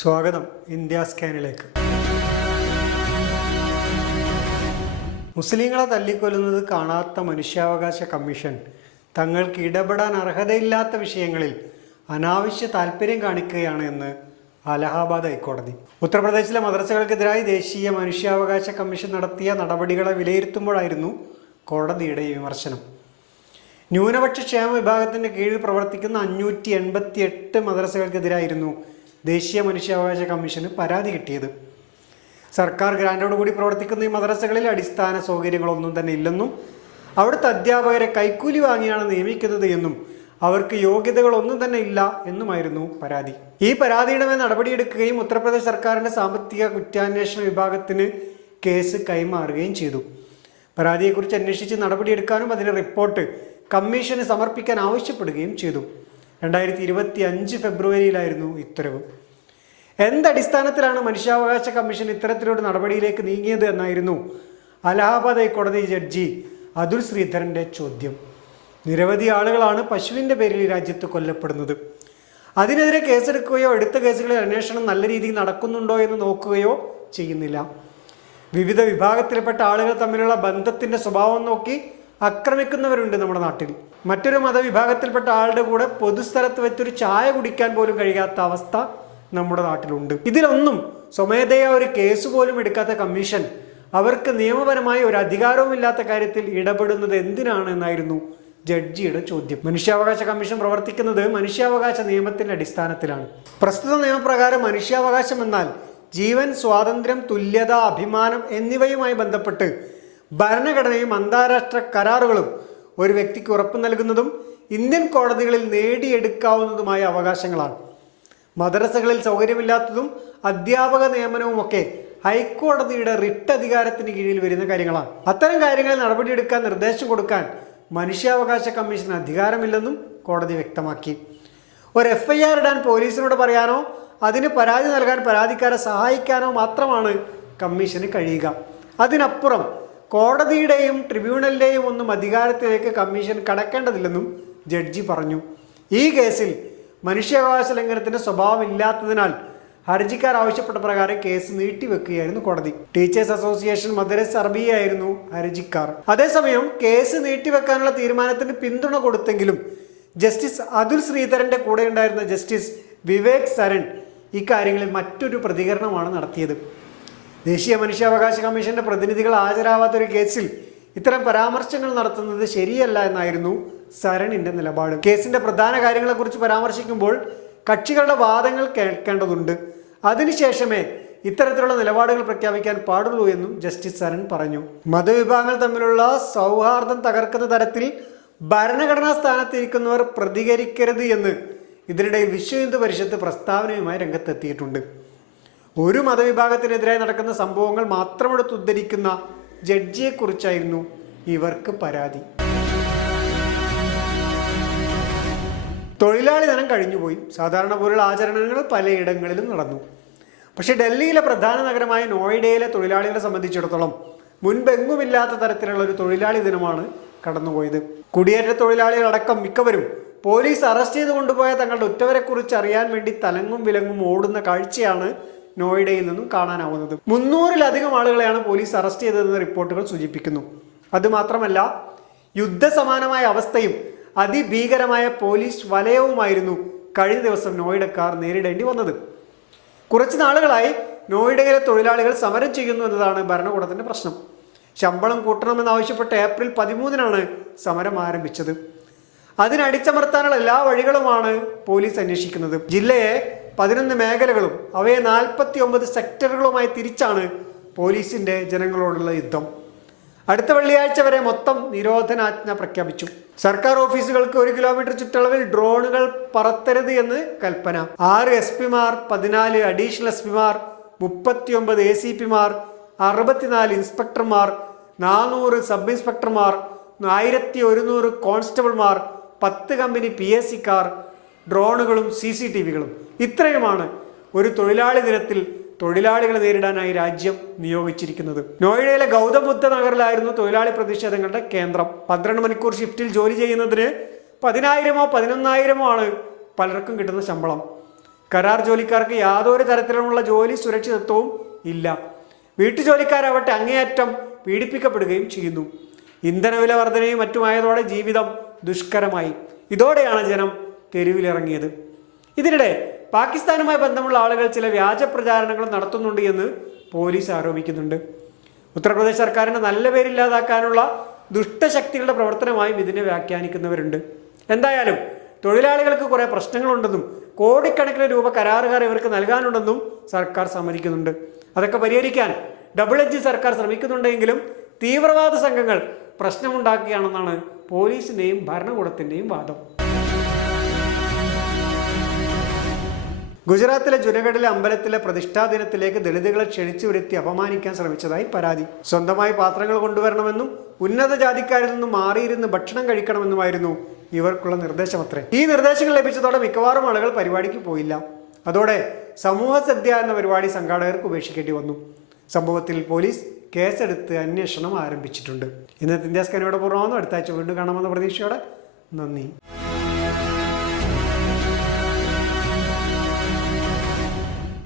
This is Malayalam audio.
സ്വാഗതം ഇന്ത്യ സ്കാനിലേക്ക്. മുസ്ലിങ്ങളെ തല്ലിക്കൊല്ലുന്നത് കാണാത്ത മനുഷ്യാവകാശ കമ്മീഷൻ തങ്ങൾക്ക് ഇടപെടാൻ അർഹതയില്ലാത്ത വിഷയങ്ങളിൽ അനാവശ്യ താല്പര്യം കാണിക്കുകയാണ് എന്ന് അലഹാബാദ് ഹൈക്കോടതി. ഉത്തർപ്രദേശിലെ മദ്രസകൾക്കെതിരായി ദേശീയ മനുഷ്യാവകാശ കമ്മീഷൻ നടത്തിയ നടപടികളെ വിലയിരുത്തുമ്പോഴായിരുന്നു കോടതിയുടെ ഈ വിമർശനം. ന്യൂനപക്ഷ ക്ഷേമ വിഭാഗത്തിൻ്റെ കീഴിൽ പ്രവർത്തിക്കുന്ന 588 മദ്രസകൾക്കെതിരായിരുന്നു ദേശീയ മനുഷ്യാവകാശ കമ്മീഷന് പരാതി കിട്ടിയത്. സർക്കാർ ഗ്രാൻറ്റോടുകൂടി പ്രവർത്തിക്കുന്ന ഈ മദ്രസകളിൽ അടിസ്ഥാന സൗകര്യങ്ങളൊന്നും തന്നെ ഇല്ലെന്നും അവിടുത്തെ അധ്യാപകരെ കൈക്കൂലി വാങ്ങിയാണ് നിയമിക്കുന്നത് എന്നും അവർക്ക് യോഗ്യതകളൊന്നും തന്നെ ഇല്ല എന്നുമായിരുന്നു പരാതി. ഈ പരാതിയുടെ മേൽ നടപടിയെടുക്കുകയും ഉത്തർപ്രദേശ് സർക്കാരിൻ്റെ സാമ്പത്തിക കുറ്റാന്വേഷണ വിഭാഗത്തിന് കേസ് കൈമാറുകയും ചെയ്തു. പരാതിയെക്കുറിച്ച് അന്വേഷിച്ച് നടപടിയെടുക്കാനും അതിൻ്റെ റിപ്പോർട്ട് കമ്മീഷന് സമർപ്പിക്കാൻ ആവശ്യപ്പെടുകയും ചെയ്തു. 2025 ഫെബ്രുവരിയിലായിരുന്നു ഉത്തരവ്. എന്തടിസ്ഥാനത്തിലാണ് മനുഷ്യാവകാശ കമ്മീഷൻ ഇത്തരത്തിലൊരു നടപടിയിലേക്ക് നീങ്ങിയത് എന്നായിരുന്നു അലഹാബാദ് ഹൈക്കോടതി ജഡ്ജി അതുൽ ശ്രീധരൻ്റെ ചോദ്യം. നിരവധി ആളുകളാണ് പശുവിൻ്റെ പേരിൽ ഈ രാജ്യത്ത് കൊല്ലപ്പെടുന്നത്. അതിനെതിരെ കേസെടുക്കുകയോ എടുത്ത കേസുകളിൽ അന്വേഷണം നല്ല രീതിയിൽ നടക്കുന്നുണ്ടോ എന്ന് നോക്കുകയോ ചെയ്യുന്നില്ല. വിവിധ വിഭാഗത്തിൽപ്പെട്ട ആളുകൾ തമ്മിലുള്ള ബന്ധത്തിൻ്റെ സ്വഭാവം നോക്കി ആക്രമിക്കുന്നവരുണ്ട് നമ്മുടെ നാട്ടിൽ. മറ്റൊരു മതവിഭാഗത്തിൽപ്പെട്ട ആളുടെ കൂടെ പൊതുസ്ഥലത്ത് വെച്ചൊരു ചായ കുടിക്കാൻ പോലും കഴിയാത്ത അവസ്ഥ നമ്മുടെ നാട്ടിലുണ്ട്. ഇതിലൊന്നും സ്വമേധയാ ഒരു കേസ് പോലും എടുക്കാത്ത കമ്മീഷൻ അവർക്ക് നിയമപരമായി ഒരു അധികാരവുമില്ലാത്ത കാര്യത്തിൽ ഇടപെടുന്നത് എന്തിനാണ് എന്നായിരുന്നു ജഡ്ജിയുടെ ചോദ്യം. മനുഷ്യാവകാശ കമ്മീഷൻ പ്രവർത്തിക്കുന്നത് മനുഷ്യാവകാശ നിയമത്തിൻ്റെ അടിസ്ഥാനത്തിലാണ്. പ്രസ്തുത നിയമപ്രകാരം മനുഷ്യാവകാശം എന്നാൽ ജീവൻ, സ്വാതന്ത്ര്യം, തുല്യത, അഭിമാനം എന്നിവയുമായി ബന്ധപ്പെട്ട് ഭരണഘടനയും അന്താരാഷ്ട്ര കരാറുകളും ഒരു വ്യക്തിക്ക് ഉറപ്പ് നൽകുന്നതും ഇന്ത്യൻ കോടതികളിൽ നേടിയെടുക്കാവുന്നതുമായ അവകാശങ്ങളാണ്. മദ്രസകളിൽ സൗകര്യമില്ലാത്തതും അധ്യാപക നിയമനവുമൊക്കെ ഹൈക്കോടതിയുടെ റിട്ട് അധികാരത്തിന് കീഴിൽ വരുന്ന കാര്യങ്ങളാണ്. അത്തരം കാര്യങ്ങളിൽ നടപടിയെടുക്കാൻ നിർദ്ദേശം കൊടുക്കാൻ മനുഷ്യാവകാശ കമ്മീഷന് അധികാരമില്ലെന്നും കോടതി വ്യക്തമാക്കി. ഒരു FIR ഇടാൻ പോലീസിനോട് പറയാനോ അതിന് പരാതി നൽകാൻ പരാതിക്കാരെ സഹായിക്കാനോ മാത്രമാണ് കമ്മീഷന് കഴിയുക. അതിനപ്പുറം കോടതിയുടെയും ട്രിബ്യൂണലിൻ്റെയും ഒന്നും അധികാരത്തിലേക്ക് കമ്മീഷൻ കടക്കേണ്ടതില്ലെന്നും ജഡ്ജി പറഞ്ഞു. ഈ കേസിൽ മനുഷ്യാവകാശ ലംഘനത്തിൻ്റെ സ്വഭാവം ഇല്ലാത്തതിനാൽ ഹർജിക്കാർ ആവശ്യപ്പെട്ട പ്രകാരം കേസ് നീട്ടിവെക്കുകയായിരുന്നു കോടതി. ടീച്ചേഴ്സ് അസോസിയേഷൻ മദ്രസ അറബിയായിരുന്നു ഹർജിക്കാർ. അതേസമയം കേസ് നീട്ടിവെക്കാനുള്ള തീരുമാനത്തിന് പിന്തുണ കൊടുത്തെങ്കിലും ജസ്റ്റിസ് അതുൽ ശ്രീധരൻ്റെ കൂടെ ഉണ്ടായിരുന്ന ജസ്റ്റിസ് വിവേക് സരൺ ഇക്കാര്യങ്ങളിൽ മറ്റൊരു പ്രതികരണമാണ് നടത്തിയത്. ദേശീയ മനുഷ്യാവകാശ കമ്മീഷന്റെ പ്രതിനിധികൾ ഹാജരാവാത്തൊരു കേസിൽ ഇത്തരം പരാമർശങ്ങൾ നടത്തുന്നത് ശരിയല്ല എന്നായിരുന്നു സരണിന്റെ നിലപാട്. കേസിന്റെ പ്രധാന കാര്യങ്ങളെക്കുറിച്ച് പരാമർശിക്കുമ്പോൾ കക്ഷികളുടെ വാദങ്ങൾ കേൾക്കേണ്ടതുണ്ട്. അതിനുശേഷമേ ഇത്തരത്തിലുള്ള നിലപാടുകൾ പ്രഖ്യാപിക്കാൻ പാടുള്ളൂ എന്നും ജസ്റ്റിസ് സരൺ പറഞ്ഞു. മതവിഭാഗങ്ങൾ തമ്മിലുള്ള സൗഹാർദ്ദം തകർക്കുന്ന തരത്തിൽ ഭരണഘടനാ സ്ഥാനത്തിരിക്കുന്നവർ പ്രതികരിക്കരുത് എന്ന് ഇതിനിടയിൽ വിശ്വ ഹിന്ദു പരിഷത്ത് പ്രസ്താവനയുമായി രംഗത്തെത്തിയിട്ടുണ്ട്. ഒരു മതവിഭാഗത്തിനെതിരായി നടക്കുന്ന സംഭവങ്ങൾ മാത്രമെടുത്ത് ഉദ്ധരിക്കുന്ന ജഡ്ജിയെക്കുറിച്ചായിരുന്നു ഇവർക്ക് പരാതി. തൊഴിലാളി ദിനം കഴിഞ്ഞുപോയി. സാധാരണ പോലുള്ള ആചരണങ്ങൾ പലയിടങ്ങളിലും നടന്നു. പക്ഷേ ഡൽഹിയിലെ പ്രധാന നഗരമായ നോയിഡയിലെ തൊഴിലാളികളെ സംബന്ധിച്ചിടത്തോളം മുൻപെങ്ങുമില്ലാത്ത തരത്തിലുള്ള ഒരു തൊഴിലാളി ദിനമാണ് കടന്നുപോയത്. കുടിയേറ്റ തൊഴിലാളികളടക്കം മിക്കവരും പോലീസ് അറസ്റ്റ് ചെയ്ത് കൊണ്ടുപോയ തങ്ങളുടെ ഉറ്റവരെക്കുറിച്ച് അറിയാൻ വേണ്ടി തലങ്ങും വിലങ്ങും ഓടുന്ന കാഴ്ചയാണ് നോയിഡയിൽ നിന്നും കാണാനാവുന്നത്. 300-ലധികം ആളുകളെയാണ് പോലീസ് അറസ്റ്റ് ചെയ്തതെന്ന് റിപ്പോർട്ടുകൾ സൂചിപ്പിക്കുന്നു. അതുമാത്രമല്ല, യുദ്ധസമാനമായ അവസ്ഥയും അതിഭീകരമായ പോലീസ് വലയവുമായിരുന്നു കഴിഞ്ഞ ദിവസം നോയിഡക്കാർ നേരിടേണ്ടി വന്നത്. കുറച്ച് നാളുകളായി നോയിഡയിലെ തൊഴിലാളികൾ സമരം ചെയ്യുന്നു എന്നതാണ് ഭരണകൂടത്തിൻ്റെ പ്രശ്നം. ശമ്പളം കൂട്ടണമെന്നാവശ്യപ്പെട്ട് ഏപ്രിൽ 13-നാണ് സമരം ആരംഭിച്ചത്. അതിനടിച്ചമർത്താനുള്ള എല്ലാ വഴികളുമാണ് പോലീസ് അന്വേഷിക്കുന്നത്. ജില്ലയെ 11 മേഖലകളും അവയെ 49 സെക്ടറുകളുമായി തിരിച്ചാണ് പോലീസിൻ്റെ ജനങ്ങളോടുള്ള യുദ്ധം. അടുത്ത വെള്ളിയാഴ്ച വരെ മൊത്തം നിരോധനാജ്ഞ പ്രഖ്യാപിച്ചു. സർക്കാർ ഓഫീസുകൾക്ക് 1 കിലോമീറ്റർ ചുറ്റളവിൽ ഡ്രോണുകൾ പറത്തരുത് എന്ന് കൽപ്പന. 6 SP-മാർ, 14 അഡീഷണൽ SP-മാർ, 39 ACP-മാർ, 64 ഇൻസ്പെക്ടർമാർ, 400 സബ് ഇൻസ്പെക്ടർമാർ, 1100 കോൺസ്റ്റബിൾമാർ, 10 കമ്പനി PSC-കാർ, ഡ്രോണുകളും CCTV-കളും. ഇത്രയുമാണ് ഒരു തൊഴിലാളി ദിനത്തിൽ തൊഴിലാളികളെ നേരിടാനായി രാജ്യം നിയോഗിച്ചിരിക്കുന്നത്. നോയിഡയിലെ ഗൗതം ബുദ്ധ നഗറിലായിരുന്നു തൊഴിലാളി പ്രതിഷേധങ്ങളുടെ കേന്ദ്രം. 12 മണിക്കൂർ ഷിഫ്റ്റിൽ ജോലി ചെയ്യുന്നതിന് 10,000-ഓ 11,000-ഓ ആണ് പലർക്കും കിട്ടുന്ന ശമ്പളം. കരാർ ജോലിക്കാർക്ക് യാതൊരു തരത്തിലുമുള്ള ജോലി സുരക്ഷിതത്വവും ഇല്ല. വീട്ടുജോലിക്കാരാവട്ടെ അങ്ങേയറ്റം പീഡിപ്പിക്കപ്പെടുകയും ചെയ്യുന്നു. ഇന്ധനവില വർധനയും മറ്റുമായതോടെ ജീവിതം ദുഷ്കരമായി. ഇതോടെയാണ് ജനം തെരുവിലിറങ്ങിയത്. ഇതിനിടെ പാകിസ്ഥാനുമായി ബന്ധമുള്ള ആളുകൾ ചില വ്യാജ പ്രചാരണങ്ങൾ നടത്തുന്നുണ്ട് എന്ന് പോലീസ് ആരോപിക്കുന്നുണ്ട്. ഉത്തർപ്രദേശ് സർക്കാരിന് നല്ല പേരില്ലാതാക്കാനുള്ള ദുഷ്ടശക്തികളുടെ പ്രവർത്തനമായും ഇതിനെ വ്യാഖ്യാനിക്കുന്നവരുണ്ട്. എന്തായാലും തൊഴിലാളികൾക്ക് കുറേ പ്രശ്നങ്ങളുണ്ടെന്നും കോടിക്കണക്കിന് രൂപ കരാറുകാർ ഇവർക്ക് നൽകാനുണ്ടെന്നും സർക്കാർ സമ്മതിക്കുന്നുണ്ട്. അതൊക്കെ പരിഹരിക്കാൻ ഡബിൾ എഞ്ചിൻ സർക്കാർ ശ്രമിക്കുന്നുണ്ടെങ്കിലും തീവ്രവാദ സംഘങ്ങൾ പ്രശ്നമുണ്ടാക്കുകയാണെന്നാണ് പോലീസിൻ്റെയും ഭരണകൂടത്തിൻ്റെയും വാദം. ഗുജറാത്തിലെ ജുനഗഡിലെ അമ്പലത്തിലെ പ്രതിഷ്ഠാ ദിനത്തിലേക്ക് ദളിതുകളെ ക്ഷണിച്ചു വരുത്തി അപമാനിക്കാൻ ശ്രമിച്ചതായി പരാതി. സ്വന്തമായി പാത്രങ്ങൾ കൊണ്ടുവരണമെന്നും ഉന്നത ജാതിക്കാരിൽ നിന്നും മാറിയിരുന്ന് ഭക്ഷണം കഴിക്കണമെന്നുമായിരുന്നു ഇവർക്കുള്ള നിർദ്ദേശമത്രേ. ഈ നിർദ്ദേശങ്ങൾ ലഭിച്ചതോടെ മിക്കവാറും ആളുകൾ പരിപാടിക്ക് പോയില്ല. അതോടെ സമൂഹ സദ്യ എന്ന പരിപാടി സംഘാടകർക്ക് ഉപേക്ഷിക്കേണ്ടി വന്നു. സംഭവത്തിൽ പോലീസ് കേസെടുത്ത് അന്വേഷണം ആരംഭിച്ചിട്ടുണ്ട്. ഇന്നത്തെ ഇന്ത്യ സ്കാനിയുടെ പൂർണ്ണമാകുന്നു. അടുത്ത ആഴ്ച വീണ്ടും കാണാമെന്ന പ്രതീക്ഷയോടെ നന്ദി.